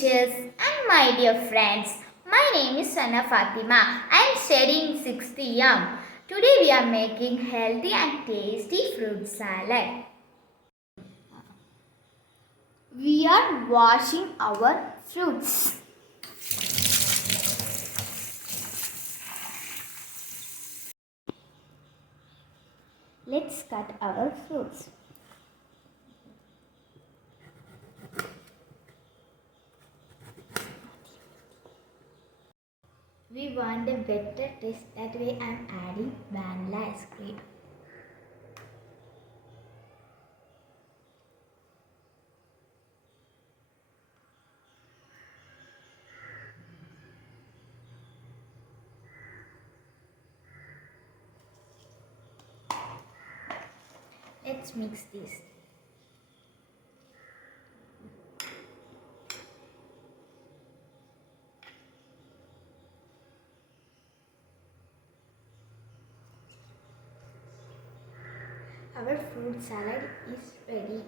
teachers and my dear friends. My name is Rana Fathima. I am studying 6th year. Today we are making healthy and tasty fruit salad. We are washing our fruits. Let's cut our fruits. We want a better taste, that way I am adding vanilla ice cream. Let's mix this. Our fruit salad is ready.